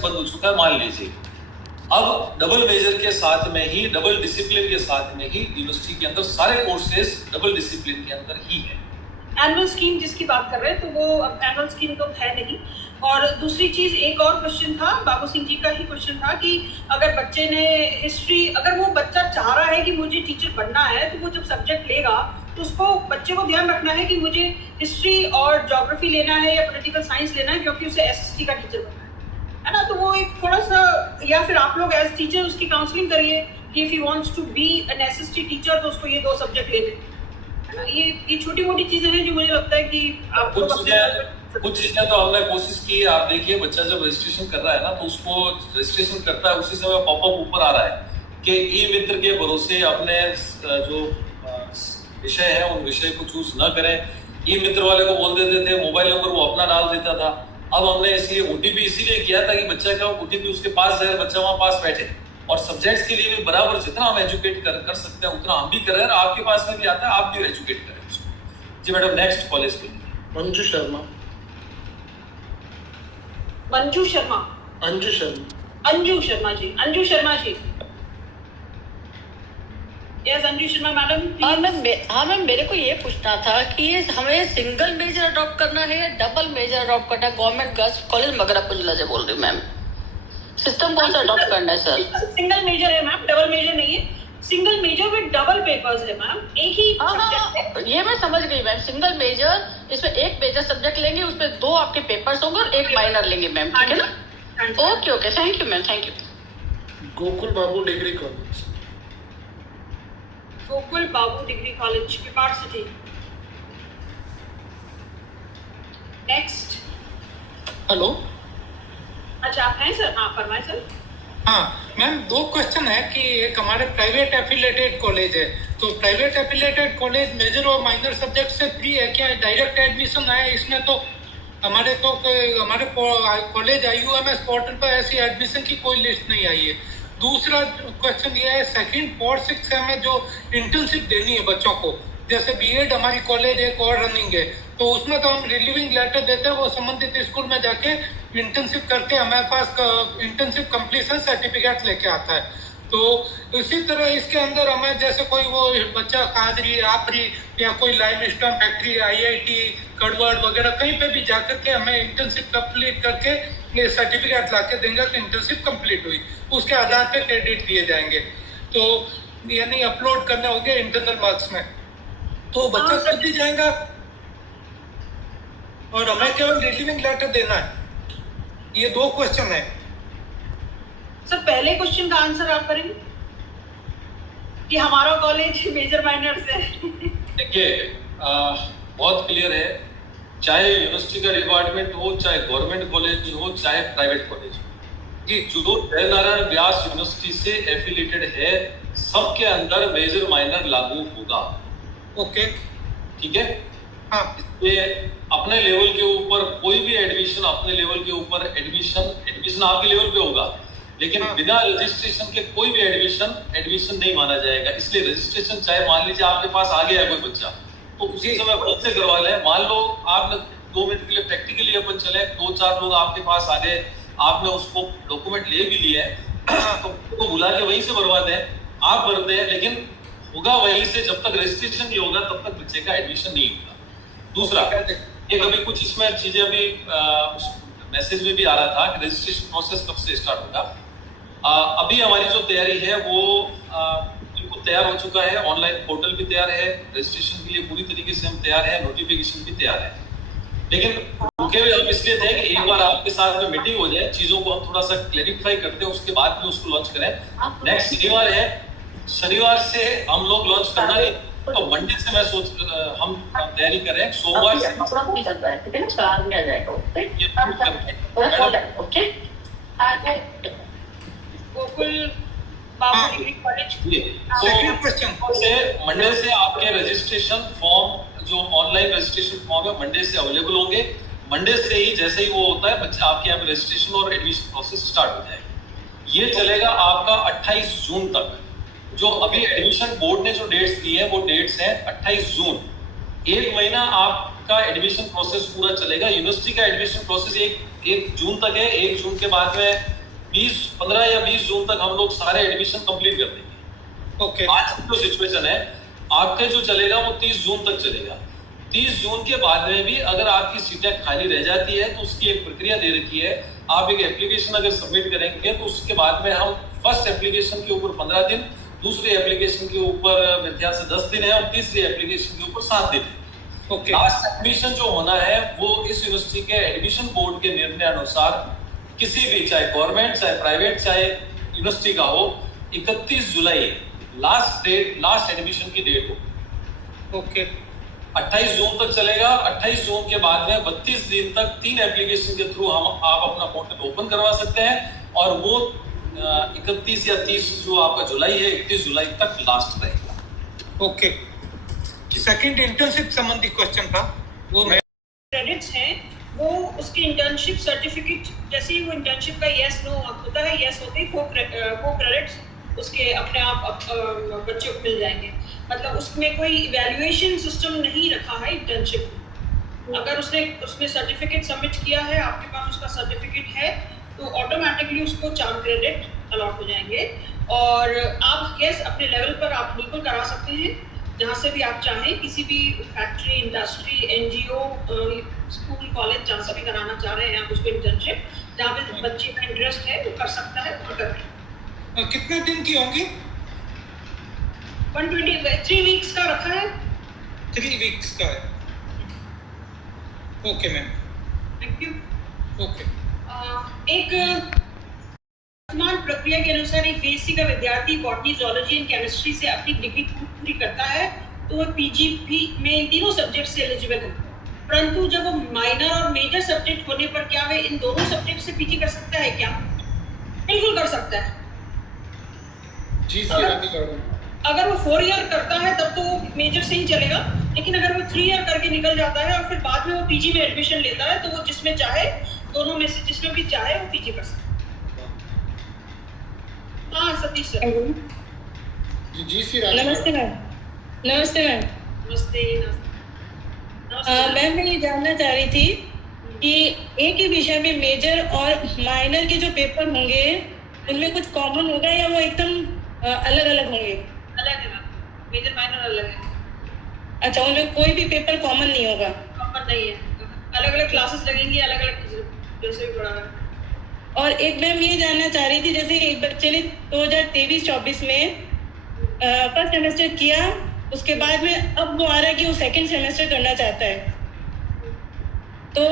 Concept बंद हो चुका है, मान लीजिए। अब डबल मेजर के साथ में ही, डबल डिसिप्लिन के साथ में ही यूनिवर्सिटी के अंदर सारे कोर्सेज डबल डिसिप्लिन के अंदर ही है। एनुअल स्कीम जिसकी बात कर रहे हैं, तो वो अब एनुअल स्कीम तो है नहीं। और दूसरी चीज, एक और क्वेश्चन था, बाबू सिंह जी का ही क्वेश्चन था कि अगर बच्चे ने हिस्ट्री, अगर वो बच्चा चाह रहा है कि मुझे टीचर बनना है, तो वो जब सब्जेक्ट लेगा तो उसको, बच्चे को ध्यान रखना है कि मुझे हिस्ट्री और ज्योग्राफी लेना है या पॉलिटिकल साइंस लेना है, क्योंकि उसे एसएसटी का टीचर बनना है ना। तो वो एक थोड़ा सा, या फिर आप लोग एज टीचर उसकी काउंसलिंग करिए कि if he wants to be an SST teacher तो उसको ये 2 सब्जेक्ट लेने है ना। ये छोटी मोटी चीजें हैं जो मुझे लगता है कि कुछ चीजें तो हमने कोशिश की है। आप देखिए, बच्चा जब रजिस्ट्रेशन कर रहा है ना, तो उसको रजिस्ट्रेशन करता है उसी समय पॉपअप ऊपर आ रहा है कि ई मित्र के भरोसे अपने जो विषय है उन विषय को चूज न करें। ई मित्र वाले को बोल देते थे, मोबाइल नंबर वो अपना डाल देता था। अब हमने इसलिए ओटीपी इसीलिए किया ताकि बच्चा का ओटीपी उसके पास जाए, बच्चा वहां पास बैठे। और सब्जेक्ट्स के लिए भी बराबर जितना हम एजुकेट कर सकते हैं उतना हम भी कर रहे हैं। आपके पास में भी आता है, आप भी एजुकेट करें उसको। जी मैडम, नेक्स्ट कॉलेज पे मंजू शर्मा। मंजू शर्मा, अंजू शर्मा, अंजू शर्मा जी, अंजू शर्मा जी। Yes, Anju Sharma madam. हाँ मैम, मेरे को ये पूछना था कि हमें सिंगल मेजर अडॉप्ट करना है या डबल मेजर अडॉप्ट करना है? गवर्नमेंट गर्ल्स कॉलेज मगरापुर जिला से बोल रही हूँ मैम। सिस्टम कौन सा अडॉप्ट करना है सर? सिंगल मेजर है मैम, डबल मेजर नहीं है। Single major with double papers है मैम, एक ही सब्जेक्ट है। ये मैं समझ गई मैम। सिंगल मेजर, इसमें एक मेजर सब्जेक्ट लेंगे, उसमें 2 आपके पेपर्स होंगे और 1 माइनर लेंगे मैम, ठीक है ना? Okay okay, thank you ma'am, thank you. Gokul Babu degree college. Gokul Babu degree college, smart city. Next. Hello. अच्छा, आप हैं सर? हाँ, फरमाएं सर। हाँ मैम, 2 क्वेश्चन है कि एक हमारे प्राइवेट एफिलेटेड कॉलेज है, तो प्राइवेट एफिलेटेड कॉलेज मेजर और माइनर सब्जेक्ट से फ्री है क्या? डायरेक्ट एडमिशन है इसमें? तो हमारे कॉलेज IUMS पोर्टल पर ऐसी एडमिशन की कोई लिस्ट नहीं आई है। दूसरा क्वेश्चन ये है, 2nd 4th 6th में जो इंटर्नशिप देनी है बच्चों को, जैसे बीएड हमारी कॉलेज एक और रनिंग है, तो उसमें तो हम रिलीविंग लेटर देते हैं, वो संबंधित स्कूल में जाके इंटर्नशिप करके हमारे पास इंटर्नशिप कंप्लीशन सर्टिफिकेट लेके आता है। तो इसी तरह इसके अंदर हमें जैसे कोई वो बच्चा काजरी, आपरी या कोई लाइव स्टोन फैक्ट्री, IIT कड़वड़ वगैरह कहीं पे भी जाकर के हमें इंटर्नशिप कंप्लीट करके ये सर्टिफिकेट ला के देंगे कि इंटर्नशिप कंप्लीट हुई, उसके आधार पे क्रेडिट दिए जाएंगे। तो यानी अपलोड करने होंगे इंटरनल मार्क्स में, तो बच्चा खुद ही जाएगा और हमें केवल रिलीविंग लेटर देना है। ये 2 क्वेश्चन है सर। पहले क्वेश्चन का आंसर आप करेंगे कि हमारा कॉलेज मेजर माइनर से? देखिए, बहुत क्लियर है, चाहे यूनिवर्सिटी का डिपार्टमेंट हो, चाहे गवर्नमेंट कॉलेज हो, चाहे प्राइवेट कॉलेज हो, कि जो जयनारायण व्यास यूनिवर्सिटी से एफिलिएटेड है, सबके अंदर मेजर माइनर लागू होगा। ओके, ठीक है। हाँ, ये अपने लेवल के ऊपर कोई भी एडमिशन, अपने लेवल के ऊपर एडमिशन आपके लेवल पे होगा, लेकिन बिना रजिस्ट्रेशन के कोई भी एडमिशन नहीं माना जाएगा। इसलिए रजिस्ट्रेशन, चाहे मान लीजिए आपके पास आ गया कोई बच्चा, तो उसी समय खुद से करवा लें। मान लो आपने 2 मिनट के लिए प्रैक्टिकली अपन चले, 2-4 लोग आपके पास आ गए, आपने उसको डॉक्यूमेंट ले भी लिए तो बुला के वहीं से भरवा दें, आप भर दें, लेकिन होगा वहीं से। जब तक रजिस्ट्रेशन नहीं होगा तब तक बच्चे का एडमिशन नहीं होगा। दूसरा, एक अभी कुछ इसमें चीजें अभी मैसेज में भी आ रहा था कि रजिस्ट्रेशन प्रोसेस कब से स्टार्ट होगा। अभी हमारी जो तैयारी है वो बिल्कुल तैयार हो चुका है, ऑनलाइन पोर्टल भी तैयार है, रजिस्ट्रेशन के लिए पूरी तरीके से हम तैयार है, नोटिफिकेशन भी तैयार है। लेकिन रुके हुए हम इसलिए थे कि एक बार आपके साथ में मीटिंग हो जाए, चीजों को हम थोड़ा सा क्लैरिफाई करते हैं, उसके बाद में उसको लॉन्च करें। नेक्स्ट शनिवार है, शनिवार से हम लोग लॉन्च करना है, तो मंडे से मैं हम तैयारी कर रहे हैं, सोमवार से गोकुल बाबू डिग्री कॉलेज। मंडे से आपके रजिस्ट्रेशन फॉर्म, जो ऑनलाइन रजिस्ट्रेशन फॉर्म है, मंडे से अवेलेबल होंगे। मंडे से ही जैसे ही वो होता है, बच्चे आपके यहाँ रजिस्ट्रेशन और एडमिशन प्रोसेस स्टार्ट हो जाएगा। ये चलेगा आपका 28 जून तक। जो अभी एडमिशन बोर्ड ने जो डेट्स दी है वो डेट्स हैं 28 जून। 1 महीना आप का एडमिशन प्रोसेस पूरा चलेगा। यूनिवर्सिटी का एडमिशन प्रोसेस एक जून तक है। 1 जून के बाद में 15 या 20 जून तक हम लोग सारे एडमिशन कंप्लीट कर देंगे। ओके। आज की जो सिचुएशन है, आपका जो चलेगा वो 30 जून तक चलेगा। 30 जून के बाद में भी अगर आपकी सीटें खाली रह जाती है तो उसकी एक प्रक्रिया दे रखी है। आप एक एप्लीकेशन अगर सबमिट करेंगे तो उसके बाद में हम फर्स्ट एप्लीकेशन के ऊपर 15 दिन, दूसरी एप्लीकेशन के ऊपर मेरे ख्याल से 10 दिन है और तीसरी एप्लीकेशन के ऊपर 7 दिन है। ओके। लास्ट एडमिशन जो होना है वो इस यूनिवर्सिटी के एडमिशन बोर्ड के निर्णय अनुसार किसी भी, चाहे गवर्नमेंट, चाहे प्राइवेट, चाहे यूनिवर्सिटी का हो, 31 जुलाई लास्ट एडमिशन की डेट हो। ओके। 28 जून तक चलेगा। 28 जून के बाद में 32 दिन तक 3 एप्लीकेशन के थ्रू आप अपना पोर्टल ओपन करवा सकते हैं और वो 31 या 30 जो आपका जुलाई है, 31 जुलाई तक लास्ट रहेगा। ओके। सेकंड इंटर्नशिप संबंधी क्वेश्चन था, वो मैं क्रेडिट्स हैं वो उसकी इंटर्नशिप सर्टिफिकेट, जैसे ही वो इंटर्नशिप का यस नो होता है, यस होते ही वो क्रेडिट्स उसके अपने आप बच्चों को मिल जाएंगे। मतलब उसमें कोई इवैल्यूएशन सिस्टम नहीं रखा है इंटर्नशिप में। अगर उसने सर्टिफिकेट सबमिट किया है, आपके पास उसका सर्टिफिकेट है, तो ऑटोमेटिकली उसको 4 क्रेडिट अलॉट हो जाएंगे। और आप यस अपने लेवल पर आप बिल्कुल करा सकते हैं, जहाँ से भी आप चाहें, किसी भी factory, industry, NGO, school, college, जहाँ से भी कराना चाह रहे हैं आप उसको इंटर्नशिप, जहाँ पे बच्चे का इंटरेस्ट है वो कर सकता है, वो करें। कितने दिन की होंगी? 3 वीक्स का रखा है। 3 वीक्स का है। Okay ma'am, thank you. Okay. एक वर्तमान प्रक्रिया के अनुसार एक बीएससी का विद्यार्थी बॉटनी, जूलॉजी एंड केमिस्ट्री से अपनी डिग्री पूरी करता है तो वो पीजीपी में इन तीनों सब्जेक्ट से एलिजिबल है। परंतु जब वो माइनर और मेजर सब्जेक्ट होने पर क्या वे इन दोनों सब्जेक्ट से पीजी कर सकता है क्या? बिल्कुल कर सकता है। जी सर। अगर वो 4 ईयर करता है तब तो वो मेजर से ही चलेगा, लेकिन अगर वो 3 ईयर करके निकल जाता है और फिर बाद में वो पीजी में एडमिशन लेता है तो वो जिसमें चाहे, दोनों में से जिसमें भी चाहे वो पीजी कर सकता है। हाँ सतीश सर। जी सी नमस्ते मैम। नमस्ते मैम। नमस्ते। मैम मैं ये जानना चाह रही थी कि एक ही विषय में मेजर और माइनर के जो पेपर होंगे उनमें कुछ कॉमन होगा या वो एकदम अलग अलग होंगे? अलग है मैम, मेजर माइनर अलग है। अच्छा, उनमें कोई भी पेपर कॉमन नहीं होगा? कॉमन नहीं है, अलग अलग क्लासेस लगेंगी, अलग अलग जैसे भी पढ़ा है। और एक मैम ये जानना चाह रही थी, जैसे एक बच्चे ने 2023-24 में फर्स्ट सेमेस्टर किया, उसके बाद में अब वो आ रहा है कि वो सेकंड सेमेस्टर करना चाहता है, तो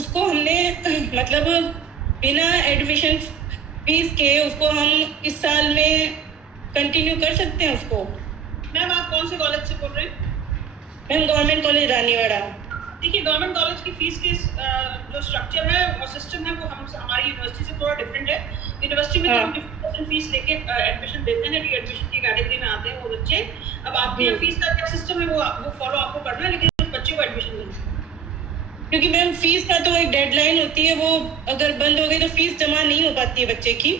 उसको हमने मतलब बिना एडमिशन फीस के उसको हम इस साल में कंटिन्यू कर सकते हैं उसको? मैम आप कौन से कॉलेज से बोल रहे हैं? Ma'am government college Raniwara. देखिए, गवर्नमेंट कॉलेज की फीस के जो स्ट्रक्चर है और सिस्टम है वो हमारी यूनिवर्सिटी से थोड़ा डिफरेंट है। यूनिवर्सिटी में हम 50% फीस लेके एडमिशन देते हैं, री-एडमिशन की कैटेगरी में आते हैं वो बच्चे। अब आपके यहाँ फीस का क्या सिस्टम है वो फॉलो आपको करना है, लेकिन उस बच्चे को एडमिशन मिल सकता है। क्योंकि मैम फीस का तो एक डेडलाइन होती है, वो अगर बंद हो गई तो फीस जमा नहीं हो पाती है बच्चे की।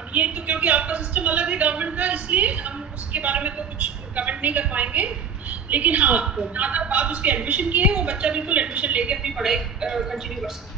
अब ये तो क्योंकि आपका सिस्टम अलग है गवर्नमेंट का, इसलिए हम उसके बारे में तो कुछ कमेंट नहीं कर पाएंगे। लेकिन हाँ, जहाँ तक बात उसके एडमिशन की है, वो बच्चा बिल्कुल एडमिशन लेके अपनी पढ़ाई कंटिन्यू कर सकता है।